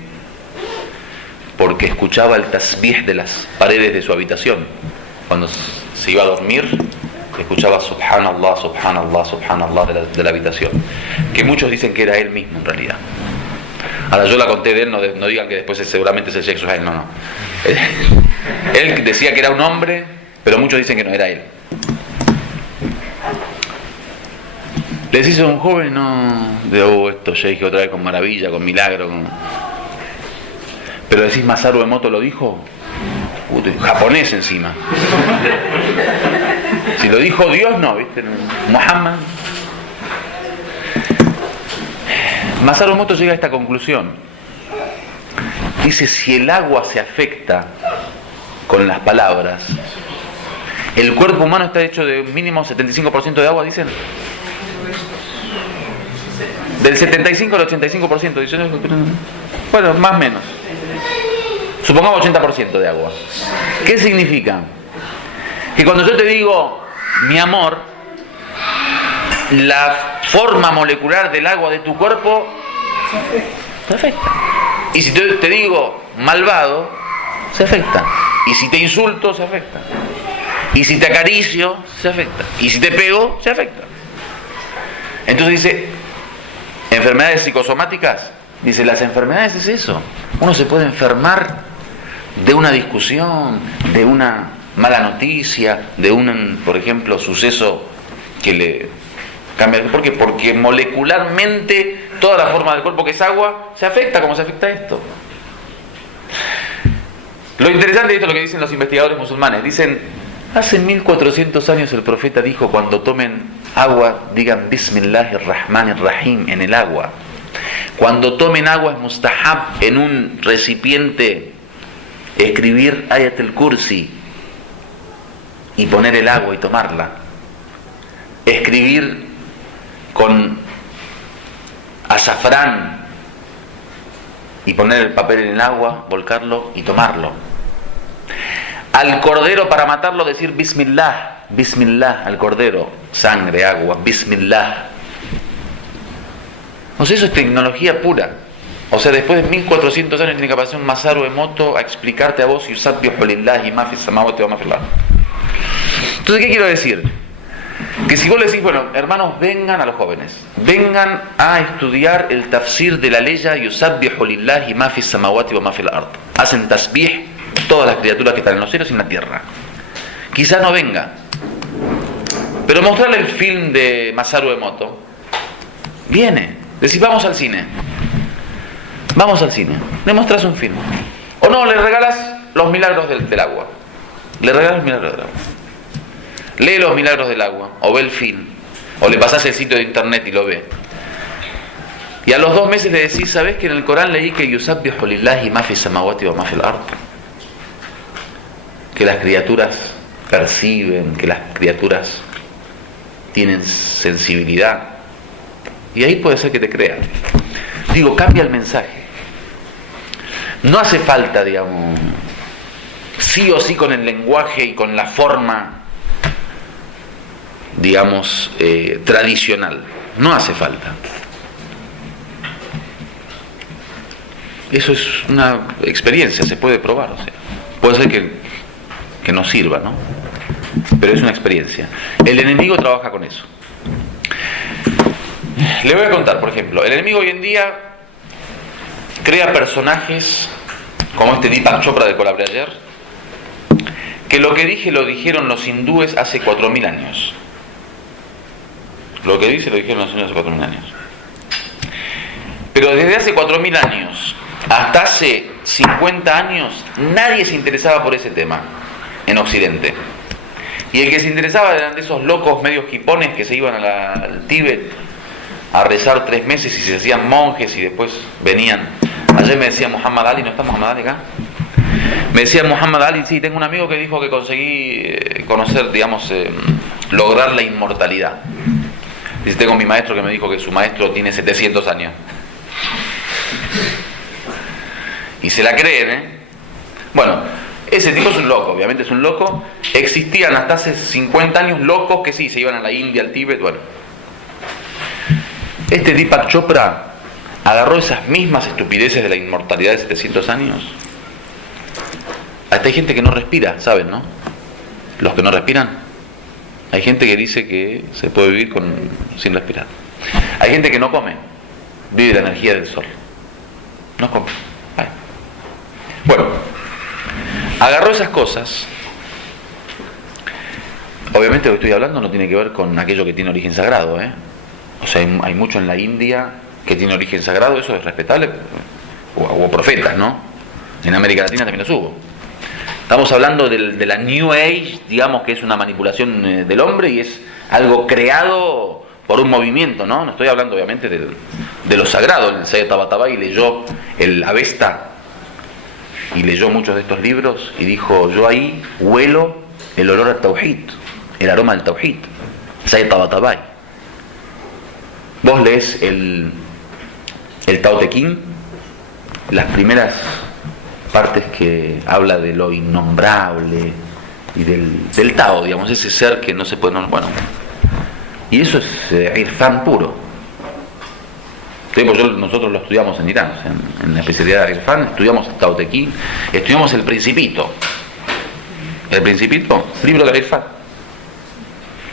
porque escuchaba el tasbih de las paredes de su habitación. Cuando se iba a dormir, escuchaba subhanallah, subhanallah, subhanallah de la habitación. Que muchos dicen que era él mismo en realidad. Ahora yo la conté de él, no digan que después seguramente es el Sheikh Suhail, no. Él decía que era un hombre, pero muchos dicen que no era él. Le decís a un joven, no, de esto Sheikh otra vez con maravilla, con milagro, pero decís Masaru Emoto lo dijo, japonés encima. Si lo dijo Dios, no, ¿viste? Muhammad. Masaru Emoto llega a esta conclusión. Dice, si el agua se afecta con las palabras, el cuerpo humano está hecho de mínimo 75% de agua, dicen. Del 75 al 85%, dicen. Bueno, más o menos. Supongamos 80% de agua. ¿Qué significa? Que cuando yo te digo, mi amor, la forma molecular del agua de tu cuerpo se afecta. Y si te digo malvado, se afecta. Y si te insulto, se afecta. Y si te acaricio, se afecta. Y si te pego, se afecta. Entonces dice, enfermedades psicosomáticas. Dice, las enfermedades es eso. Uno se puede enfermar de una discusión, de una mala noticia, de un, por ejemplo, suceso que le cambia. ¿Por qué? Porque molecularmente toda la forma del cuerpo que es agua se afecta como se afecta esto. Lo interesante de esto es lo que dicen los investigadores musulmanes. Dicen, hace 1400 años el profeta dijo, cuando tomen agua, digan Bismillahirrahmanirrahim en el agua. Cuando tomen agua es mustahab en un recipiente escribir Ayatul Kursi y poner el agua y tomarla. Escribir con azafrán y poner el papel en el agua, volcarlo y tomarlo. Al cordero para matarlo decir Bismillah, Bismillah al cordero, sangre, agua, Bismillah. O sea, eso es tecnología pura. O sea, después de 1400 años tiene que aparecer un Masaru Emoto a explicarte a vos yusabbihu lillahi ma fi samawati wa ma fil ard. Entonces, ¿qué quiero decir? Que si vos le decís, bueno, hermanos, vengan a los jóvenes, vengan a estudiar el tafsir de la ley yusabbihu lillahi ma fi samawati wa ma fil ard. Hacen tasbih todas las criaturas que están en los cielos y en la tierra. Quizá no venga, pero mostrarle el film de Masaru Emoto. Viene. Decís, vamos al cine. Vamos al cine. Le mostrás un film. O no, le regalas los milagros del agua. Le regalas los milagros del agua. Lee los milagros del agua. O ve el film. O le pasás el sitio de internet y lo ve. Y a los 2 meses le decís, ¿sabés que en el Corán leí que yusabbihu lillahi ma fi samawati wa ma fil ard? Que las criaturas perciben, que las criaturas tienen sensibilidad. Y ahí puede ser que te crean. Digo, cambia el mensaje. No hace falta, digamos, sí o sí con el lenguaje y con la forma, digamos, tradicional. No hace falta. Eso es una experiencia, se puede probar. O sea, puede ser que no sirva, ¿no? Pero es una experiencia. El enemigo trabaja con eso. Le voy a contar, por ejemplo, el enemigo hoy en día crea personajes como este Deepak Chopra de que hablé ayer, que lo que dije lo dijeron los hindúes hace 4000 años. Lo que dice lo dijeron los hindúes hace 4000 años. Pero desde hace 4000 años hasta hace 50 años nadie se interesaba por ese tema en Occidente. Y el que se interesaba eran de esos locos medios hipones que se iban al Tíbet a rezar 3 meses y se hacían monjes y después venían. Ayer me decía Muhammad Ali, ¿no está Muhammad Ali acá? Me decía Muhammad Ali, sí, tengo un amigo que dijo que conseguí conocer, digamos, lograr la inmortalidad. Dice, tengo mi maestro que me dijo que su maestro tiene 700 años. Y se la creen, ¿eh? Bueno, ese tipo es un loco, obviamente es un loco. Existían hasta hace 50 años locos que sí, se iban a la India, al Tíbet, bueno. Este Deepak Chopra agarró esas mismas estupideces de la inmortalidad de 700 años. Hasta hay gente que no respira, ¿saben, no? Los que no respiran. Hay gente que dice que se puede vivir sin respirar. Hay gente que no come, vive la energía del sol. No come. Ay. Bueno, agarró esas cosas. Obviamente lo que estoy hablando no tiene que ver con aquello que tiene origen sagrado, ¿eh? O sea, hay mucho en la India que tiene origen sagrado, eso es respetable. O profetas, ¿no? En América Latina también los hubo. Estamos hablando de la New Age, digamos que es una manipulación del hombre y es algo creado por un movimiento, ¿no? No estoy hablando obviamente de lo sagrado. El Sayyid Tabatabai leyó el Avesta y leyó muchos de estos libros y dijo, yo ahí huelo el olor al Tauhid, el aroma del Tauhid. Sayyid Tabatabai. Vos lees el Tao Te Ching, las primeras partes que habla de lo innombrable y del Tao, digamos, ese ser que no se puede... bueno, y eso es Irfan puro. Nosotros lo estudiamos en Irán, o sea, en la especialidad de Irfan, estudiamos el Tao Te Ching, estudiamos el Principito. El Principito, libro de Irfan.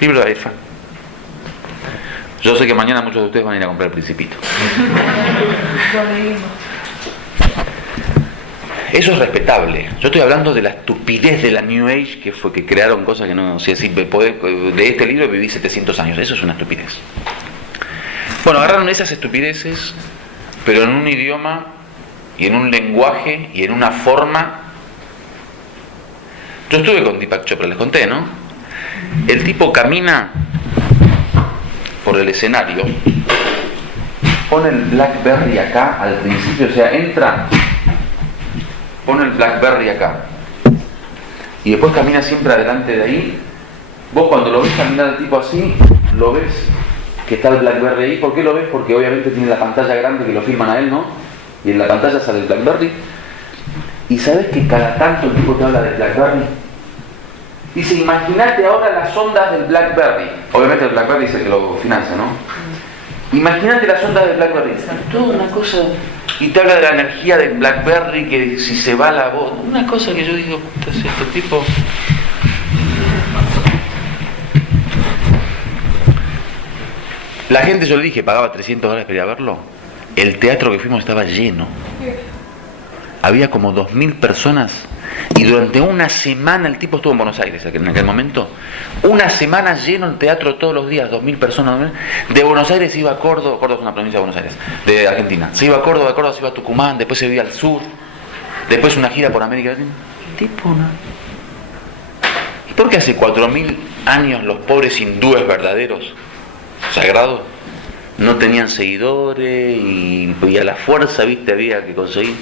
Libro de Irfan. Yo sé que mañana muchos de ustedes van a ir a comprar el Principito. Eso es respetable. Yo estoy hablando de la estupidez de la New Age, que fue que crearon cosas que no... Si de este libro viví 700 años. Eso es una estupidez. Bueno, agarraron esas estupideces, pero en un idioma y en un lenguaje y en una forma. Yo estuve con Deepak Chopra, les conté, ¿no? El tipo camina por el escenario, pone el BlackBerry acá al principio, o sea, entra, pone el BlackBerry acá y después camina siempre adelante de ahí. Vos cuando lo ves caminar al tipo así, lo ves que está el BlackBerry ahí. ¿Por qué lo ves? Porque obviamente tiene la pantalla grande que lo filman a él, ¿no? Y en la pantalla sale el BlackBerry. Y sabes que cada tanto el tipo te habla del BlackBerry. Dice, imagínate ahora las ondas del BlackBerry. Obviamente el BlackBerry es el que lo financia, ¿no? Imagínate las ondas del BlackBerry. Toda una cosa. Y te habla de la energía del BlackBerry, que si se va la voz. Una cosa que yo digo, puta, es este tipo. La gente, yo le dije, pagaba $300 para ir a verlo. El teatro que fuimos estaba lleno. Había como 2.000 personas. Y durante una semana el tipo estuvo en Buenos Aires en aquel momento. Una semana lleno el teatro todos los días, 2.000 personas. De Buenos Aires se iba a Córdoba. Córdoba es una provincia de Buenos Aires, de Argentina. Se iba a Córdoba, de Córdoba se iba a Tucumán, después se iba al sur, después una gira por América Latina. El tipo no. ¿Y por qué hace 4.000 años los pobres hindúes verdaderos, sagrados, no tenían seguidores y a la fuerza, viste, había que conseguir?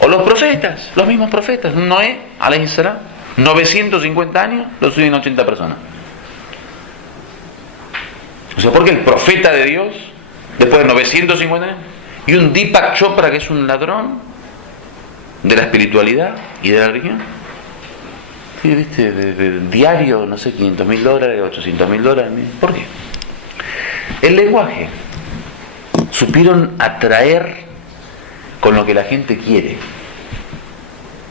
O los profetas, los mismos profetas. Noé, alayhi salam, 950 años, lo suben 80 personas. O sea, porque el profeta de Dios, después de 950 años, y un Deepak Chopra que es un ladrón de la espiritualidad y de la religión, sí, viste, de diario, no sé, $500.000, $800.000. ¿Por qué? El lenguaje. Supieron atraer con lo que la gente quiere,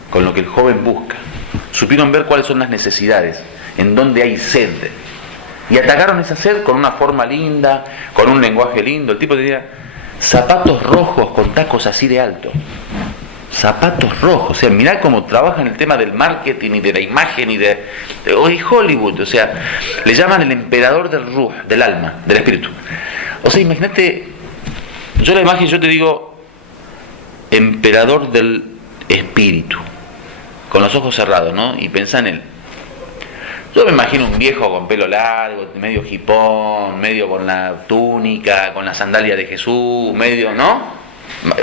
con lo que el joven busca. Supieron ver cuáles son las necesidades, en dónde hay sed, y atacaron esa sed con una forma linda, con un lenguaje lindo. El tipo tenía zapatos rojos con tacos así de alto, zapatos rojos. O sea, mirá cómo trabajan el tema del marketing y de la imagen y de Hollywood. O sea, le llaman el emperador del ruh, del alma, del espíritu. O sea, imagínate, yo la imagen, yo te digo, emperador del espíritu, con los ojos cerrados, ¿no? Y pensá en él. Yo me imagino un viejo con pelo largo, medio hipón, medio con la túnica, con la sandalia de Jesús, medio, ¿no?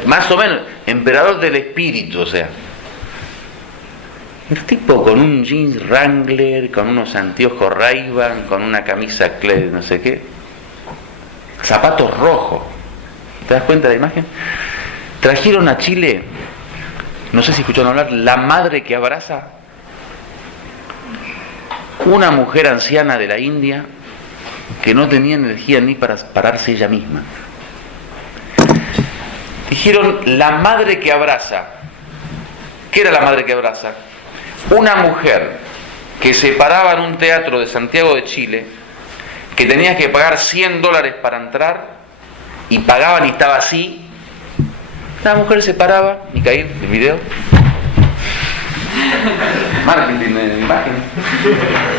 Más o menos, emperador del espíritu, o sea. El tipo con un jeans Wrangler, con unos anteojos Ray-Ban, con una camisa no sé qué, zapatos rojos. ¿Te das cuenta de la imagen? Trajeron a Chile, no sé si escucharon hablar, la madre que abraza. Una mujer anciana de la India que no tenía energía ni para pararse ella misma. Dijeron la madre que abraza. ¿Qué era la madre que abraza? Una mujer que se paraba en un teatro de Santiago de Chile, que tenía que pagar $100 para entrar, y pagaban y estaba así. La mujer se paraba, Micael, el video. Marketing de imagen.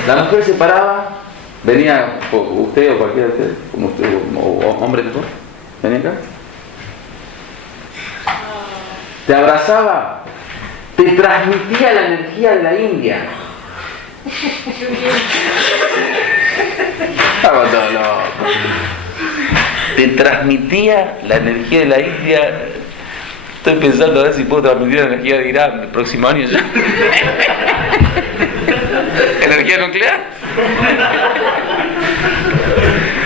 La mujer se paraba, venía usted o cualquiera de ustedes, como usted, o hombre mejor, venía acá, te abrazaba, te transmitía la energía de la India. Estaba todo loco. Te transmitía la energía de la India. Estoy pensando a ver si puedo transmitir la energía de Irán el próximo año ya. ¿Energía nuclear?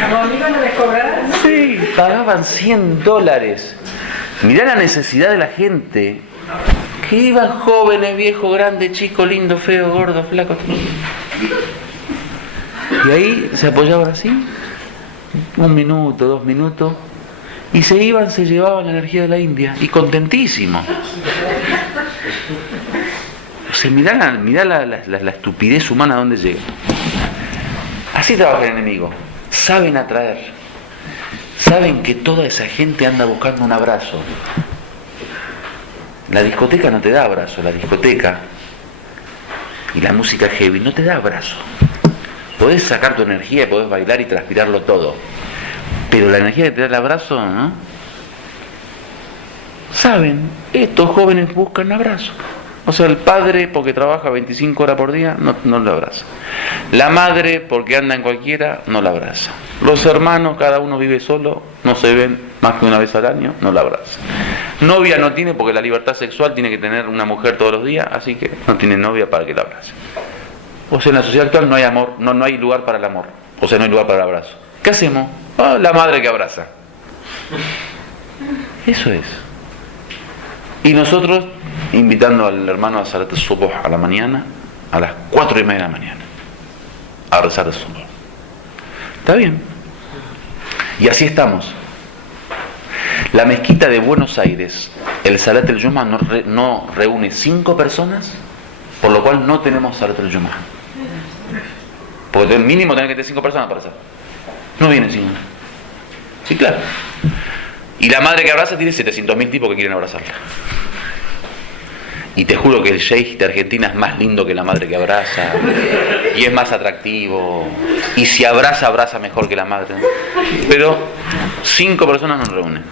A los amigos no les cobrarán. Sí, pagaban $100. Mirá la necesidad de la gente. Que iban jóvenes, viejos, grandes, chicos, lindos, feos, gordos, flacos. Y ahí se apoyaban así, 1 minuto, 2 minutos. Y se iban, se llevaban la energía de la India. Y contentísimos. O sea, mirá la estupidez humana a dónde llega. Así trabaja el enemigo. Saben atraer. Saben que toda esa gente anda buscando un abrazo. La discoteca no te da abrazo. La discoteca y la música heavy no te da abrazo. Podés sacar tu energía y podés bailar y transpirarlo todo. Pero la energía que te da el abrazo, ¿no? Saben, estos jóvenes buscan abrazo. O sea, el padre, porque trabaja 25 horas por día, no lo abraza. La madre, porque anda en cualquiera, no la abraza. Los hermanos, cada uno vive solo, no se ven más que una vez al año, no la abraza. Novia no tiene, porque la libertad sexual tiene que tener una mujer todos los días, así que no tiene novia para que la abrace. O sea, en la sociedad actual no hay amor, no hay lugar para el amor. O sea, no hay lugar para el abrazo. ¿Qué hacemos? La madre que abraza. Eso es. Y nosotros invitando al hermano a Salat al-Subuh a la mañana, a las 4:30 de la mañana, a rezar al-Subuh. ¿Está bien? Y así estamos. La mezquita de Buenos Aires, el Salat al-Jumu'ah no reúne 5 personas, por lo cual no tenemos Salat al-Jumu'ah. Porque mínimo tienen que tener 5 personas para hacer. No vienen 5. Sí, claro. Y la madre que abraza tiene 700.000 tipos que quieren abrazarla. Y te juro que el sheikh de Argentina es más lindo que la madre que abraza. Y es más atractivo. Y si abraza mejor que la madre. Pero 5 personas nos reúnen.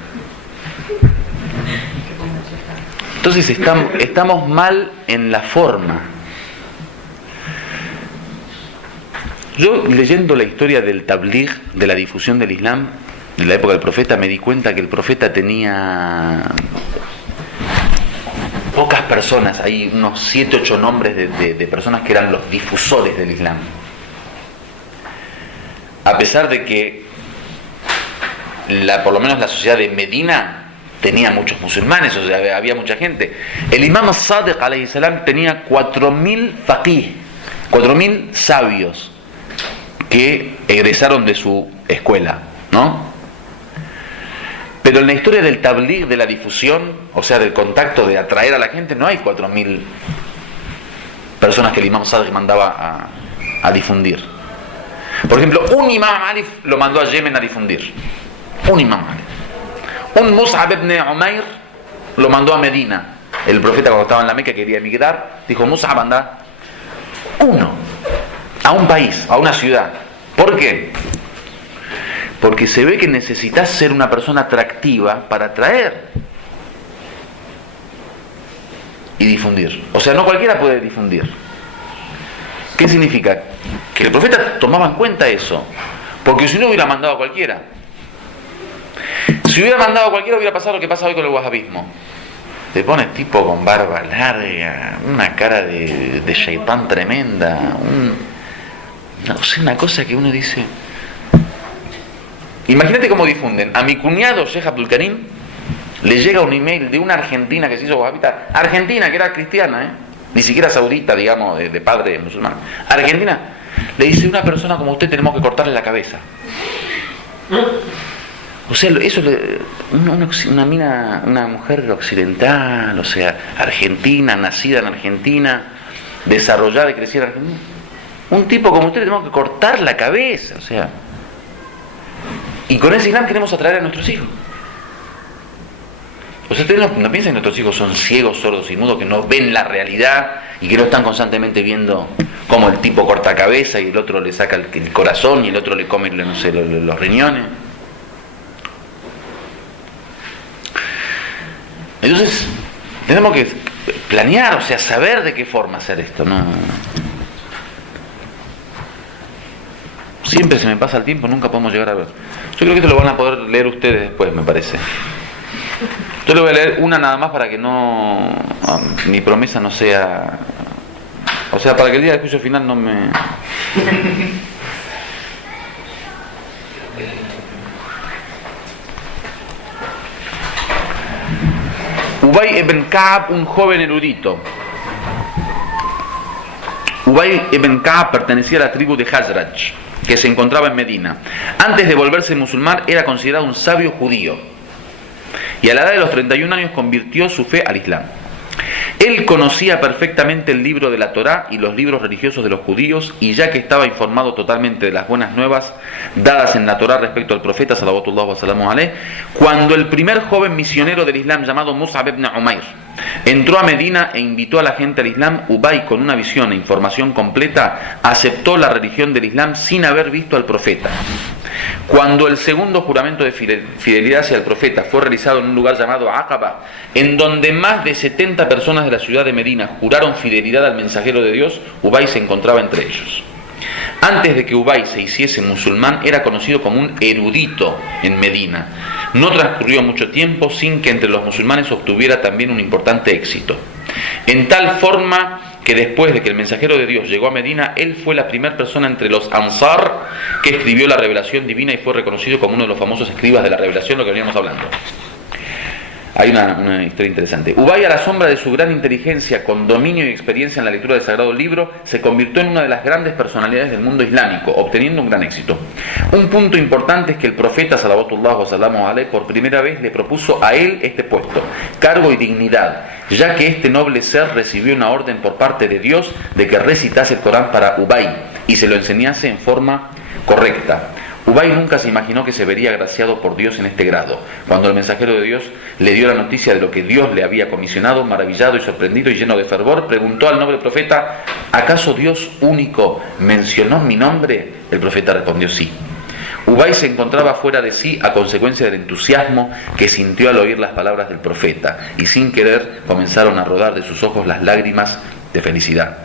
Entonces estamos mal en la forma. Yo, leyendo la historia del tabligh, de la difusión del Islam, en la época del profeta, me di cuenta que el profeta tenía pocas personas, hay unos 7, 8 nombres de personas que eran los difusores del Islam. A pesar de que por lo menos la sociedad de Medina tenía muchos musulmanes, o sea, había mucha gente. El imam Sadiq alayhi salam tenía 4.000 faqih, 4.000 sabios que egresaron de su escuela, ¿no? Pero en la historia del tabligh, de la difusión, o sea, del contacto, de atraer a la gente, no hay 4.000 personas que el imam Sadiq mandaba a difundir. Por ejemplo, un imam Ali lo mandó a Yemen a difundir. Un imam Ali. Un Mus'ab ibn Umair lo mandó a Medina. El profeta, cuando estaba en la Meca, quería emigrar, dijo: Mus'ab, anda uno a un país, a una ciudad. ¿Por qué? Porque se ve que necesitas ser una persona atractiva para atraer y difundir. O sea, no cualquiera puede difundir. ¿Qué significa? que el profeta tomaba en cuenta eso, porque si no hubiera mandado a cualquiera. Si hubiera mandado a cualquiera hubiera pasado lo que pasa hoy con el wahabismo. Te pone tipo con barba larga, una cara de shaitán tremenda, una cosa que uno dice... Imagínate cómo difunden. A mi cuñado Sheikh Abdul Karim le llega un email de una argentina que se hizo wahabita, argentina que era cristiana, ni siquiera saudita, digamos, de padre musulmán, argentina, le dice: una persona como usted tenemos que cortarle la cabeza. O sea, eso una mujer occidental, o sea, argentina, nacida en Argentina, desarrollada y crecida en Argentina, un tipo como usted le tenemos que cortar la cabeza, o sea, y con ese Islam queremos atraer a nuestros hijos. O sea, ustedes no piensan que nuestros hijos son ciegos, sordos y mudos, que no ven la realidad y que no están constantemente viendo cómo el tipo corta cabeza y el otro le saca el corazón y el otro le come, no sé, los riñones. Entonces, tenemos que planear, o sea, saber de qué forma hacer esto, ¿no? Siempre se me pasa el tiempo, nunca podemos llegar a ver. Yo creo que esto lo van a poder leer ustedes después, me parece. Yo le voy a leer una nada más para que no... mi promesa no sea... O sea, para que el día del juicio final no me... Ubay ibn Ka'b, un joven erudito. Ubay ibn Ka'b pertenecía a la tribu de Hazraj, que se encontraba en Medina. Antes de volverse musulmán era considerado un sabio judío y a la edad de los 31 años convirtió su fe al Islam. Él conocía perfectamente el libro de la Torá y los libros religiosos de los judíos, y ya que estaba informado totalmente de las buenas nuevas dadas en la Torá respecto al profeta sallallahu wa sallamu alayhi, cuando el primer joven misionero del Islam llamado Mus'ab ibn Umair entró a Medina e invitó a la gente al Islam, Ubay, con una visión e información completa, aceptó la religión del Islam sin haber visto al profeta. Cuando el segundo juramento de fidelidad hacia el profeta fue realizado en un lugar llamado Aqaba, en donde más de 70 personas de la ciudad de Medina juraron fidelidad al mensajero de Dios, Ubay se encontraba entre ellos. Antes de que Ubay se hiciese musulmán, era conocido como un erudito en Medina. No transcurrió mucho tiempo sin que entre los musulmanes obtuviera también un importante éxito. En tal forma que después de que el mensajero de Dios llegó a Medina, él fue la primera persona entre los Ansar que escribió la revelación divina y fue reconocido como uno de los famosos escribas de la revelación, lo que veníamos hablando. Hay una historia interesante. Ubay, a la sombra de su gran inteligencia, con dominio y experiencia en la lectura del Sagrado Libro, se convirtió en una de las grandes personalidades del mundo islámico, obteniendo un gran éxito. Un punto importante es que el profeta sallallahu wa sallamu alayhi por primera vez le propuso a él este puesto, cargo y dignidad, ya que este noble ser recibió una orden por parte de Dios de que recitase el Corán para Ubay y se lo enseñase en forma correcta. Ubay nunca se imaginó que se vería agraciado por Dios en este grado. Cuando el mensajero de Dios le dio la noticia de lo que Dios le había comisionado, maravillado y sorprendido y lleno de fervor, preguntó al noble profeta: ¿acaso Dios único mencionó mi nombre? El profeta respondió: sí. Ubay se encontraba fuera de sí a consecuencia del entusiasmo que sintió al oír las palabras del profeta, y sin querer comenzaron a rodar de sus ojos las lágrimas de felicidad.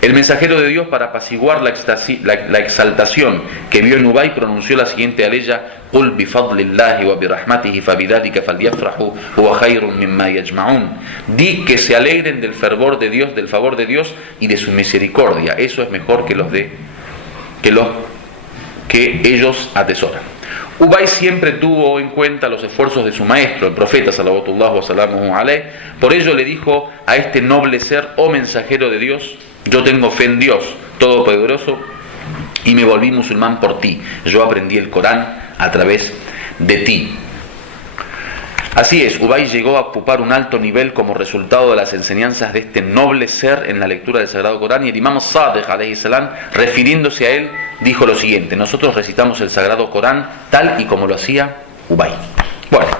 El mensajero de Dios, para apaciguar la exaltación que vio en Ubay, pronunció la siguiente aleya: قُلْ بِفَضْلِ اللَّهِ وَبِرَحْمَتِهِ فَبِذَلِكَ فَلْيَفْرَحُوا هُوَ خَيْرٌ مِمَّا يَجْمَعُونَ. Di que se alegren del fervor de Dios, del favor de Dios y de su misericordia. Eso es mejor que que ellos atesoran. Ubay siempre tuvo en cuenta los esfuerzos de su maestro, el profeta sallallahu wa sallamu alayhi. Por ello le dijo a este noble ser: oh mensajero de Dios, yo tengo fe en Dios Todopoderoso y me volví musulmán por ti. Yo aprendí el Corán a través de ti. Así es, Ubay llegó a ocupar un alto nivel como resultado de las enseñanzas de este noble ser en la lectura del Sagrado Corán, y el imam Sadiq alayhi salam, refiriéndose a él, dijo lo siguiente: nosotros recitamos el Sagrado Corán tal y como lo hacía Ubay. Bueno,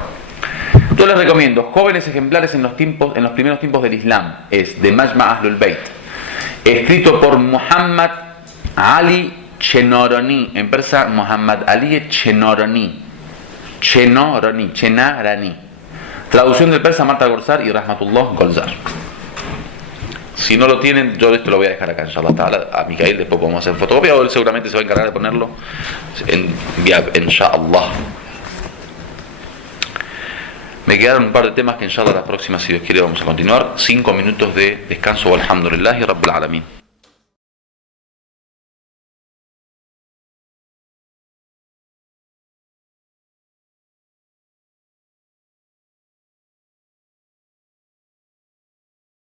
yo les recomiendo Jóvenes Ejemplares en los primeros tiempos del Islam, es de Majma' Ahlul Bayt, escrito por Muhammad Ali Chenorani, en persa Muhammad Ali Chenorani, traducción del persa Marta Gorzar y Rahmatullah Golzar. Si no lo tienen, yo esto lo voy a dejar acá, inshallah ta'ala, a Mikael, después podemos hacer fotocopia, o él seguramente se va a encargar de ponerlo inshallah. Me quedaron un par de temas que inshallah la próxima, si Dios quiere, vamos a continuar. 5 minutos de descanso, walhamdulillahi rabbil alamin.